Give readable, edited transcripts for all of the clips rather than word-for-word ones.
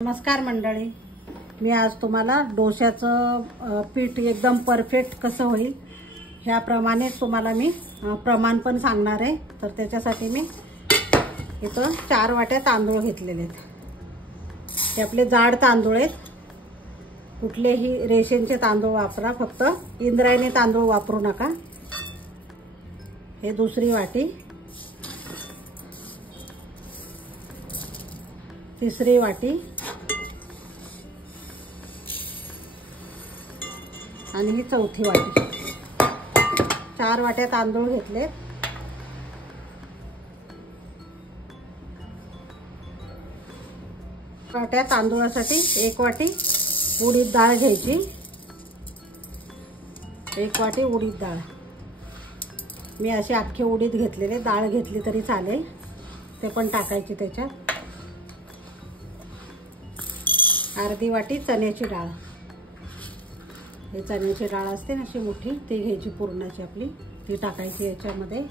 नमस्कार मंडळी, मी आज तुम्हाला डोश्याचं पीठ एकदम परफेक्ट कसं होईल ह्याप्रमाणे तुम्हाला मी प्रमाण पण सांगणार आहे। तर त्याच्यासाठी मी इथं 4 वाट्या तांदूळ घेतलेले आहेत। हे आपले जाड तांदूळ आहेत, कुठलेही रेशनचे तांदूळ वापरा, फक्त इंद्रायणी तांदूळ वापरू नका। हे दुसरी वाटी, तिसरी वाटी आणि ही चौथी वाटी। 4 वाट्या तांदूळ घेतले। वाट्या तांदूळासाठी 1 वाटी उडीद डाळ घ्यायची। 1 वाटी उडीद डाळ, मी असे अख्खे उडीद घेतलेले, डाळ घेतली तरी चालेल, ते पण टाकायची त्याच्यात। अर्धी वाटी चण्याची डाळ, हे चण्याची डाळ असते ना अशी मोठी, ती घ्यायची पूर्णाची आपली, ती टाकायची याच्यामध्ये।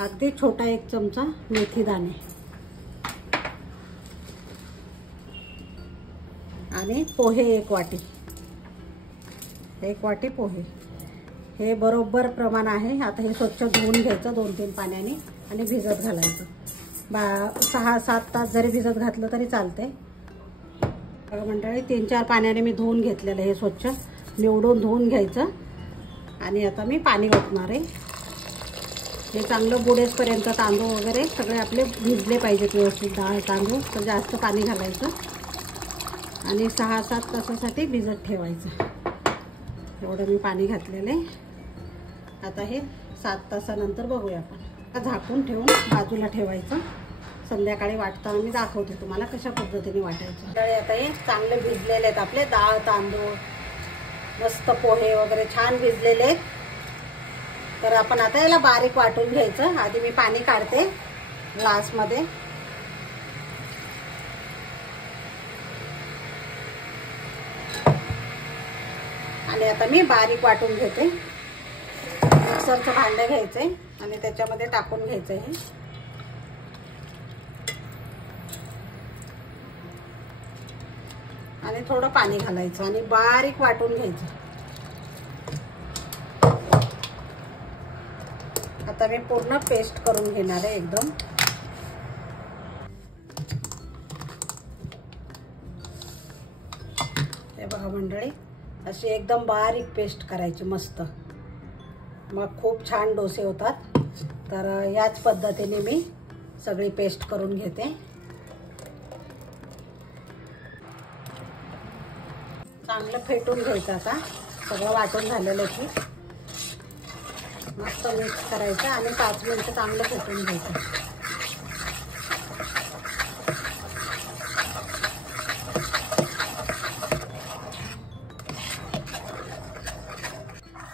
अगदी छोटा 1 चमचा मेथी दाणे आणि पोहे 1 वाटी, 1 वाटी पोहे। हे बरोबर प्रमाण आहे। आता हे स्वच्छ धुवून घ्यायचं 2-3 पाण्याने आणि भिजत घालायचं। 6-7 तास जरी भिजत घातलं तरी चालतंय। मंडळी 3-4 पाण्याने मी धुवून घेतलेलं, हे स्वच्छ निवडून धुवून घ्यायचं। आणि आता मी पाणी ओतणार आहे। हे चांगलं बुडेसपर्यंत तांदूळ वगैरे सगळे आपले भिजले पाहिजेत व्यवस्थित, डाळ तांदूळ, तर जास्त पाणी घालायचं आणि 6-7 तासासाठी भिजत ठेवायचं। एवढं मी पाणी घातलेलं आहे। आता हे 7 तासानंतर बघूया आपण। झाकून ठेवून बाजूला ठेवायचं। संध्याकाळी वाटताना मी दाखवते तुम्हाला कशा पद्धतीने वाटायचं। तर आता हे चांगले भिजलेले आहेत आपले डाळ तांदूळ, मस्त पोहे वगैरे छान भिजलेले आहेत। तर आपण आता याला बारीक वाटून घ्यायचं। आधी मी पाणी काढते ग्लासमध्ये। आणि आता मी बारीक वाटून घेते। मिक्सरचं भांडं घ्यायचंय आणि त्याच्यामध्ये टाकून घ्यायचंय हे। आणि थोडं पाणी घालायचं आणि बारीक वाटून घ्यायचं। आता मी पूर्ण पेस्ट करून घेणार आहे एकदम। हे बघा मंडळी, अशी एकदम बारीक पेस्ट करायची मस्त, मग खूप छान डोसे होतात। तर याच पद्धतीने मी सगळी पेस्ट करून घेते। चांगलं फेटून घ्यायचं। आता सगळं वाटून झालेलं की मस्त मिक्स करायचं आणि 5 मिनिटं चांगलं फेटून घ्यायचं।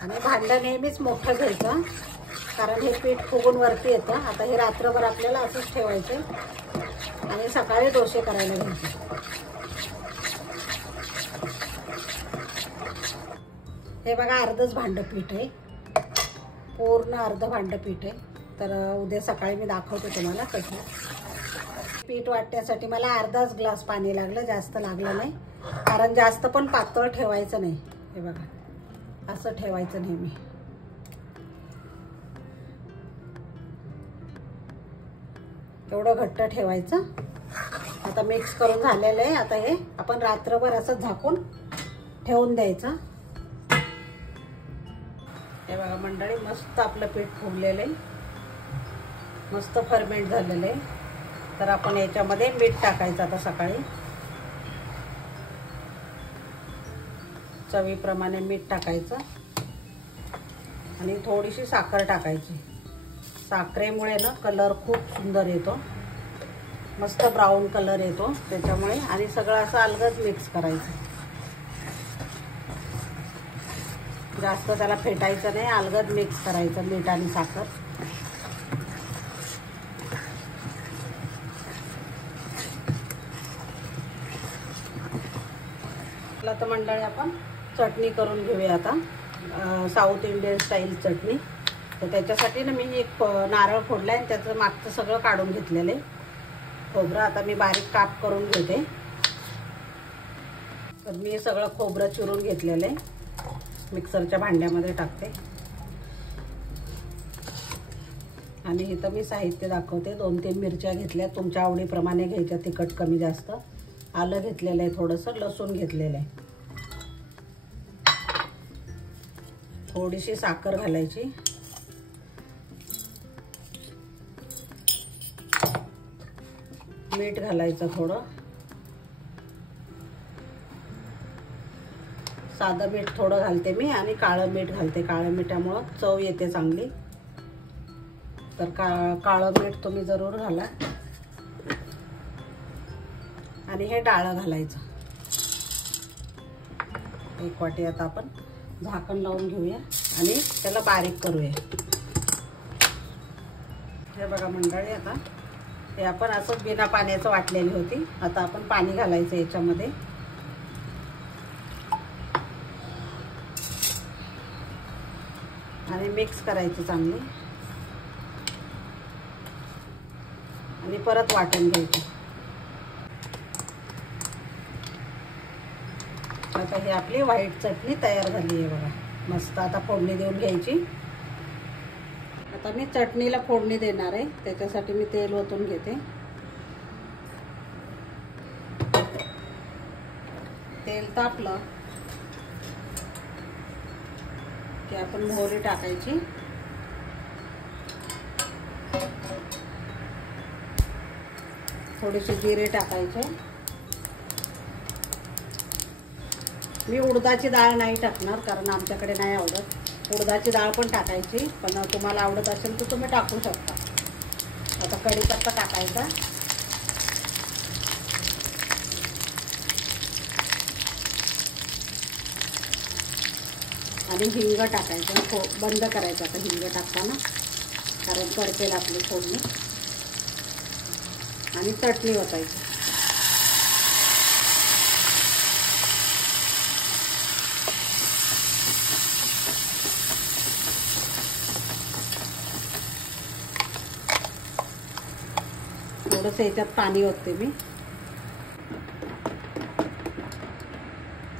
आणि भांडं नेहमीच मोठं घ्यायचं, कारण हे पीठ फुगून वरती येतं। आता हे रात्रभर आपल्याला असंच ठेवायचं आणि सकाळी डोसे करायला घ्यायचे। हे बघा अर्धच भांडं पीठ आहे, पूर्ण अर्ध भांडं पीठ आहे। तर उद्या सकाळी मी दाखवते तुम्हाला कसं। पीठ वाटण्यासाठी मला अर्धाच ग्लास पाणी लागलं, जास्त लागलं नाही, कारण जास्त पण पातळ ठेवायचं नाही। हे बघा असं ठेवायचं नेहमी। एवढं घट्ट ठेवायचं। आता मिक्स करून झालेलं आहे। आता हे आपण रात्रभर असं झाकून ठेवून द्यायचं। हे बघा मंडळी, मस्त आपलं पीठ फुगलेलं आहे, मस्त फर्मेंट झालेलं आहे। तर आपण याच्यामध्ये मीठ टाकायचं आता सकाळी, चवीप्रमाणे मीठ टाकायचं आणि थोडीशी साखर टाकायची। साखरेमुळे ना कलर खूप सुंदर येतो, मस्त ब्राऊन कलर येतो त्याच्यामुळे। आणि सगळं असं अलगद मिक्स करायचं, जास्त त्याला फेटायचं नाही, अलगद मिक्स करायचं मीठ आणि साखर। तर मंडळी आपण चटणी करून घेऊया आता, साऊथ इंडियन स्टाईल चटणी। तर त्याच्यासाठी ना मी एक नारळ फोडलाय आणि त्याचं मागचं सगळं काढून घेतलेलं आहे। खोबरं आता मी बारीक काप करून घेते. तर मी सगळं खोबरं चिरून घेतलेलं आहे, मिक्सरच्या भांड्यामध्ये टाकते. आणि इथं मी साहित्य दाखवते. 2-3 मिरच्या घेतल्या, तुमच्या आवडीप्रमाणे घ्यायच्या, तिखट कमी जास्त. आलं घेतलेलं आहे थोडंसं, लसूण घेतलेलं आहे. थोडीशी साखर घालायची. मीठ घालायचं थोडं, साधं मीठ थोडं घालते मी आणि काळं मीठ घालते. काळं मिठामुळं चव येते चांगली. तर काळं मीठ तुम्ही जरूर घाला. आणि हे डाळ घालायचं 1 वाटी. आता आपण झाकण लावून घेऊया आणि त्याला बारीक करूया. हे बघा मंडळी, आता हे आपण असं बिना पाण्याचं वाटलेली होती. आता आपण पाणी घालायचं याच्यामध्ये. आणि मिक्स करायची चांगली आणि परत वाटून घ्यायची. आता ही आपली व्हाईट चटणी तयार झाली आहे बघा, मस्त. आता फोडणी देऊन घ्यायची. आता मी चटणीला फोडणी देणार आहे, त्याच्यासाठी मी तेल ओतून घेते. तेल तापलं की आपण मोहरी टाकायची. थोडेसे जिरे टाकायचे. मी उडदाची डाळ नाही टाकणार, कारण आमच्याकडे नाही आवडत. उडदाची डाळ पण टाकायची, पण तुम्हाला आवडत असेल तर तुम्ही टाकू शकता. आता कढीपत्ता टाकायचा. आणि हिंग टाकायचं. बंद करायचं आता हिंग टाकताना, कारण करपेल आपली फोडणी. आणि चटणी ओतायची. थोडंसं याच्यात पाणी ओतते मी.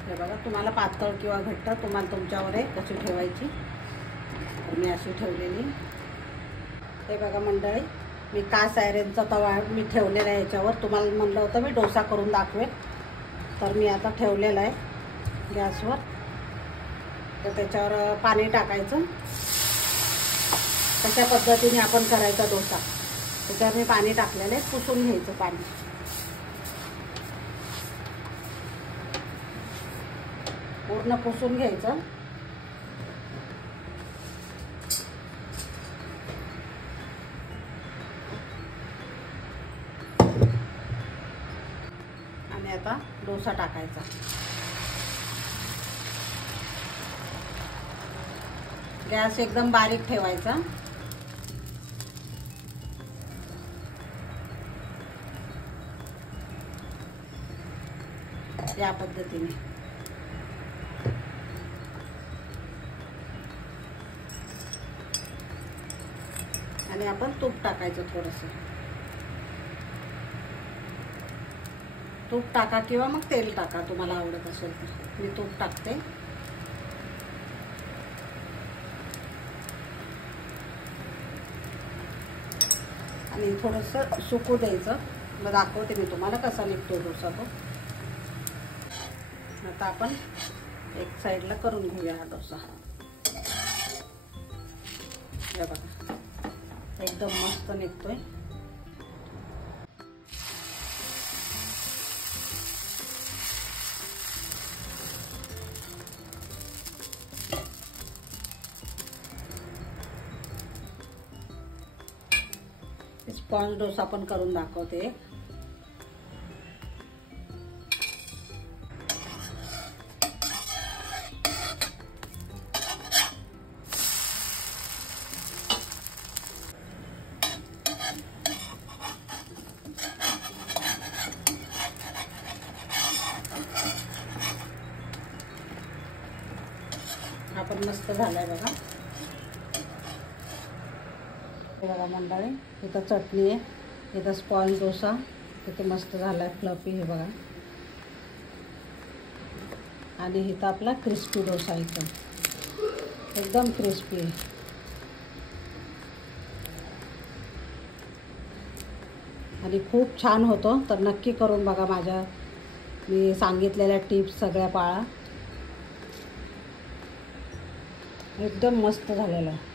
हे बघा, तुम्हाला पातळ किंवा घट्ट तुम्हाला तुमच्यावर आहे कशी ठेवायची. तर मी अशी ठेवलेली. हे बघा मंडळी, मी कास्ट आयरनचा तवा मी ठेवलेला आहे याच्यावर. तुम्हाला म्हणलं होतं मी डोसा करून दाखवेल, तर मी आता ठेवलेला आहे गॅसवर. तर त्याच्यावर पाणी टाकायचं. तशा पद्धतीने आपण करायचा डोसा. त्याच्यावर मी पाणी टाकलेलं आहे, पुसून घ्यायचं पाणी. पूर्ण पुसून घ्यायचं. आणि आता डोसा टाकायचा. गॅस एकदम बारीक ठेवायचा. या पद्धतीने. आणि आपण तूप टाकायचं थोडंसं. तूप टाका किंवा मग तेल टाका, तुम्हाला आवडत असेल तर. मी तूप टाकते. आणि थोडंसं सुकू द्यायचं. मग दाखवते मी तुम्हाला कसा निघतो डोसा तो. आता आपण एक साईडला करून घेऊया हा डोसा. हे बघा, एकदम मस्त निघतोय. स्पॉन्ज डोसा पण करून दाखवते. हा पण मस्त झालाय बघा. हे बघा मंडळी, इथं चटणी आहे, इथं स्पॉन्ज डोसा किती मस्त झाला आहे फ्लफी हे बघा. आणि इथं आपला क्रिस्पी डोसा एकदम क्रिस्पी आहे. आणि खूप छान होतो. तर नक्की करून बघा. मी सांगितलेल्या टिप्स सगळ्या पाळा. एकदम मस्त झालेला आहे.